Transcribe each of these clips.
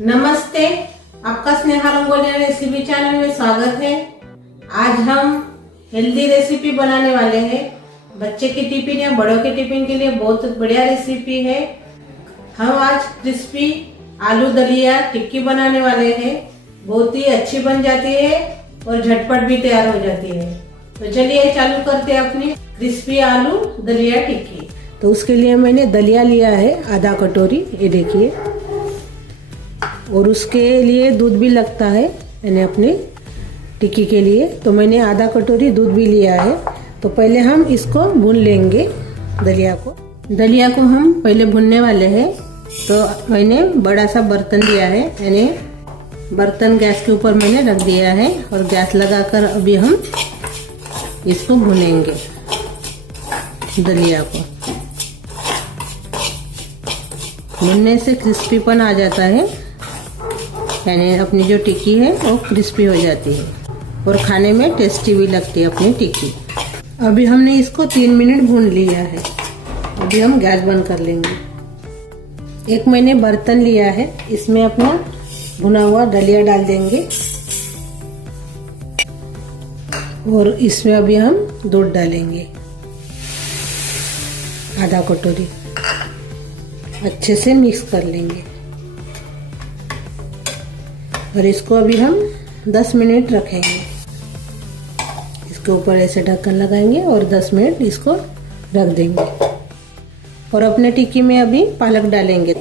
नमस्ते, आपका Sneha rangoli recipe channel में स्वागत है। आज हम हेल्दी रेसिपी बनाने वाले हैं। बच्चे की टिफिन या बड़ों के टिफिन के लिए बहुत बढ़िया रेसिपी है। हम आज क्रिस्पी आलू दलिया टिक्की बनाने वाले हैं। बहुत ही अच्छी बन जाती है और झटपट भी तैयार हो जाती है। तो चलिए चालू करते हैं अपनी क्रिस्पी आलू दलिया टिक्की। तो उसके लिए मैंने दलिया लिया है आधा कटोरी, ये देखिए, और उसके लिए दूध भी लगता है यानी अपने टिक्की के लिए। तो मैंने आधा कटोरी दूध भी लिया है। तो पहले हम इसको भून लेंगे दलिया को हम पहले भूनने वाले हैं। तो मैंने बड़ा सा बर्तन लिया है, यानी बर्तन गैस के ऊपर मैंने रख दिया है और गैस लगाकर अभी हम इसको भूनेंगे दलिया को। भुनने से क्रिस्पीपन आ जाता है, यानी अपनी जो टिक्की है वो क्रिस्पी हो जाती है और खाने में टेस्टी भी लगती है अपनी टिक्की। अभी हमने इसको 3 मिनट भून लिया है। अभी हम गैस बंद कर लेंगे। एक मैंने बर्तन लिया है, इसमें अपना भुना हुआ दलिया डाल देंगे और इसमें अभी हम दूध डालेंगे आधा कटोरी। अच्छे से मिक्स कर लेंगे और इसको अभी हम 10 मिनट रखेंगे। इसके ऊपर ऐसे ढक्कन लगाएंगे और 10 मिनट इसको रख देंगे। और अपने टिक्की में अभी पालक डालेंगे।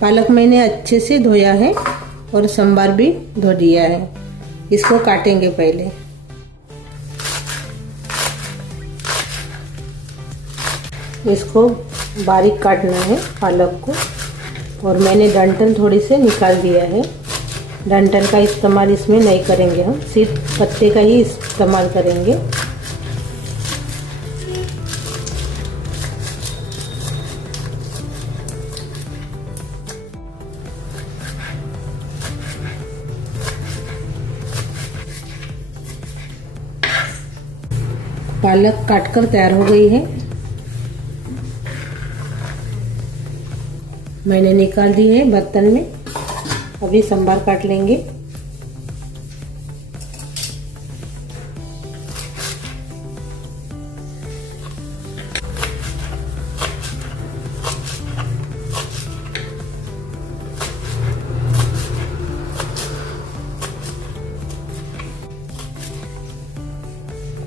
पालक मैंने अच्छे से धोया है और संभार भी धो दिया है। इसको काटेंगे पहले। इसको बारीक काटना है पालक को, और मैंने डंठल थोड़ी से निकाल दिया है। डंठल का इस्तेमाल इसमें नहीं करेंगे, हम सिर्फ पत्ते का ही इस्तेमाल करेंगे। पालक काटकर तैयार हो गई है, मैंने निकाल दी है बर्तन में। अभी संभार काट लेंगे।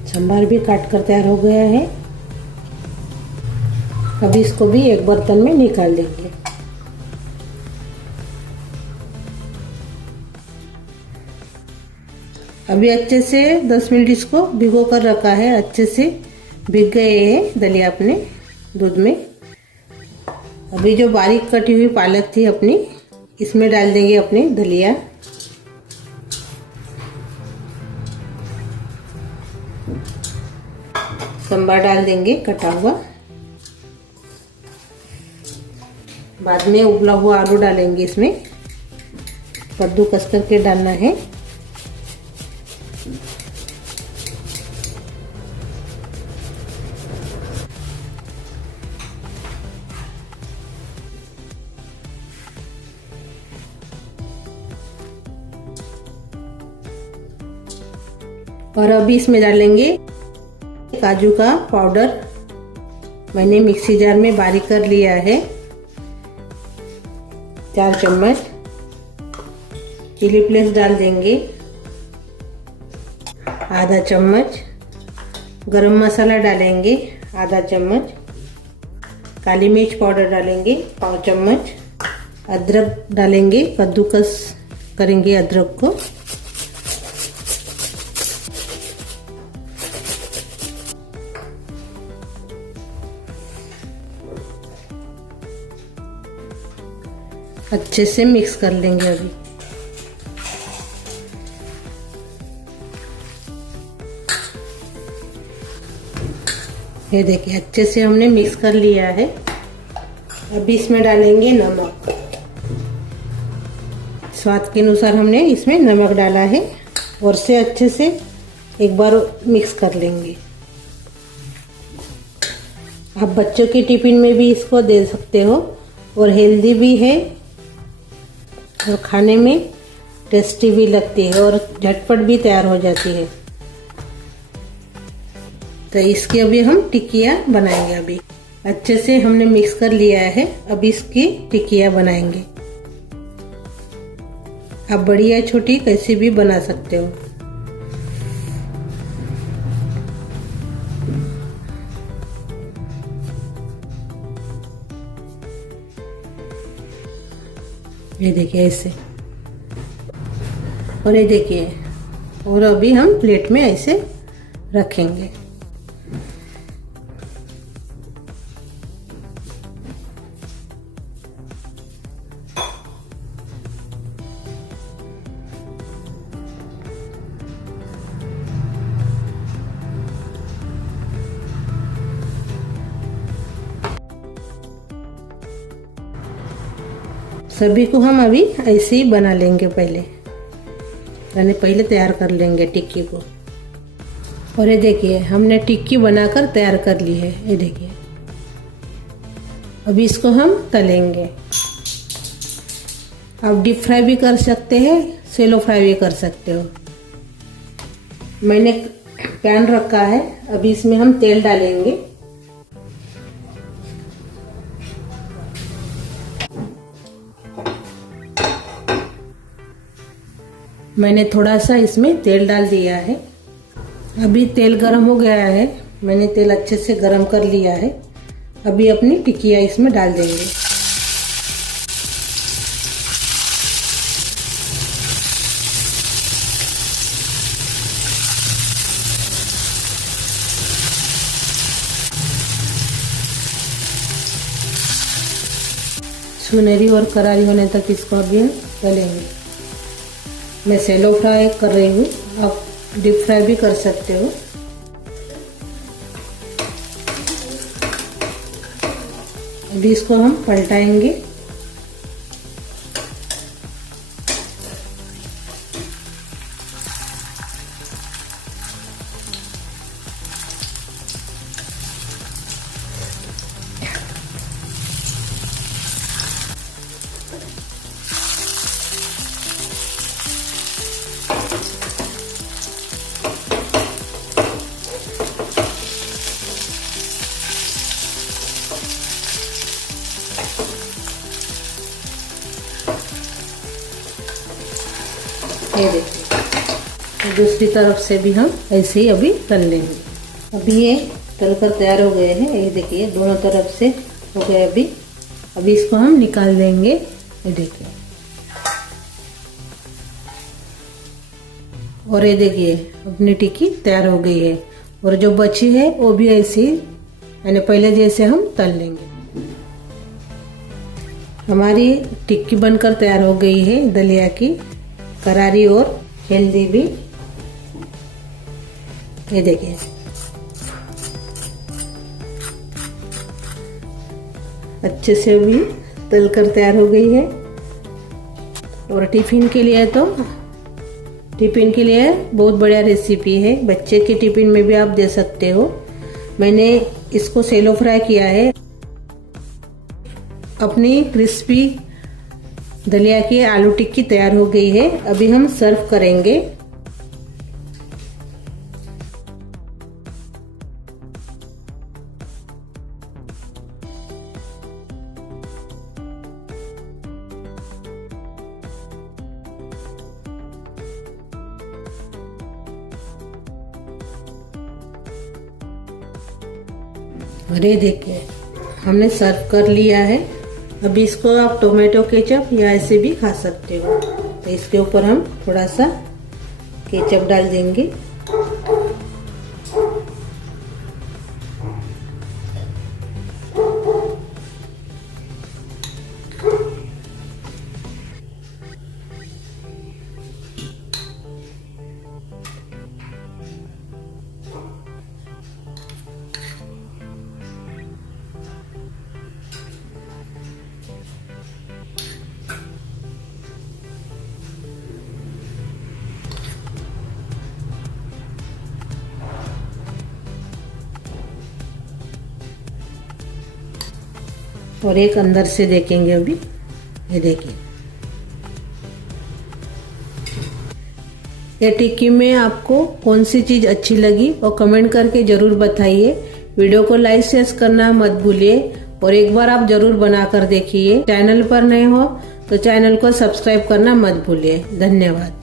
संभार भी काट कर तैयार हो गया है। अभी इसको भी एक बर्तन में निकाल देंगे। अभी अच्छे से 10 मिनट इसको भिगो कर रखा है। अच्छे से भीग गए हैं दलिया अपने दूध में। अभी जो बारीक कटी हुई पालक थी अपनी, इसमें डाल देंगे अपने दलिया। संभार डाल देंगे कटा हुआ। बाद में उबला हुआ आलू डालेंगे इसमें। कद्दूकस करके डालना है। और अभी इसमें डालेंगे काजू का पाउडर। मैंने मिक्सी जार में बारीक कर लिया है। 4 चम्मच चिली फ्लेक्स डाल देंगे। आधा चम्मच गरम मसाला डालेंगे। आधा चम्मच काली मिर्च पाउडर डालेंगे। 1/4 चम्मच अदरक डालेंगे। कद्दूकस करेंगे अदरक को। अच्छे से मिक्स कर लेंगे। अभी ये देखिए अच्छे से हमने मिक्स कर लिया है। अभी इसमें डालेंगे नमक। स्वाद के अनुसार हमने इसमें नमक डाला है और से अच्छे से एक बार मिक्स कर लेंगे। आप बच्चों के टिफिन में भी इसको दे सकते हो और हेल्दी भी है। और खाने में टेस्टी भी लगती है और झटपट भी तैयार हो जाती है। तो इसकी अभी हम टिक्कियाँ बनाएंगे। अभी अच्छे से हमने मिक्स कर लिया है, अभी इसकी टिक्कियाँ बनाएंगे। आप बड़ी या छोटी कैसी भी बना सकते हो। ये देखिए ऐसे, और ये देखिए, और अभी हम प्लेट में ऐसे रखेंगे। सभी को हम अभी ऐसे ही बना लेंगे। पहले तैयार कर लेंगे टिक्की को। और ये देखिए, हमने टिक्की बनाकर तैयार कर ली है। ये देखिए, अभी इसको हम तलेंगे। आप डीप फ्राई भी कर सकते हैं, सेलो फ्राई भी कर सकते हो। मैंने पैन रखा है, अभी इसमें हम तेल डालेंगे। मैंने थोड़ा सा इसमें तेल डाल दिया है। अभी तेल गरम हो गया है, मैंने तेल अच्छे से गरम कर लिया है। अभी अपनी टिक्कियाँ इसमें डाल देंगे। सुनहरी और करारी होने तक इसको अभी हम तलेंगे। मैं सेलो फ्राई कर रही हूँ, आप डीप फ्राई भी कर सकते हो। अभी इसको हम पलटाएंगे। ये देखिए, दूसरी तरफ से भी हम ऐसे ही अभी तल लेंगे। अभी ये तल कर तैयार हो गए हैं। ये देखिए, दोनों तरफ से हो गए। अभी इसको हम निकाल देंगे। ये देखिए, और ये देखिए, अपनी टिक्की तैयार हो गई है। और जो बची है वो भी ऐसे ही, यानी पहले जैसे हम तल लेंगे। हमारी टिक्की बनकर तैयार हो गई है, दलिया की, करारी और हेल्दी भी। ये देखिए, अच्छे से भी तल कर तैयार हो गई है। और टिफिन के लिए बहुत बढ़िया रेसिपी है। बच्चे के टिफिन में भी आप दे सकते हो। मैंने इसको सेलो फ्राई किया है। अपनी क्रिस्पी दलिया की आलू टिक्की तैयार हो गई है। अभी हम सर्व करेंगे। अरे देखिए, हमने सर्व कर लिया है। अभी इसको आप टोमेटो केचप या ऐसे भी खा सकते हो। तो इसके ऊपर हम थोड़ा सा केचप डाल देंगे। और एक अंदर से देखेंगे। अभी ये देखिए, ये टिक्की में आपको कौन सी चीज अच्छी लगी और कमेंट करके जरूर बताइए। वीडियो को लाइक शेयर करना मत भूलिए और एक बार आप जरूर बनाकर देखिए। चैनल पर नए हो तो चैनल को सब्सक्राइब करना मत भूलिए। धन्यवाद।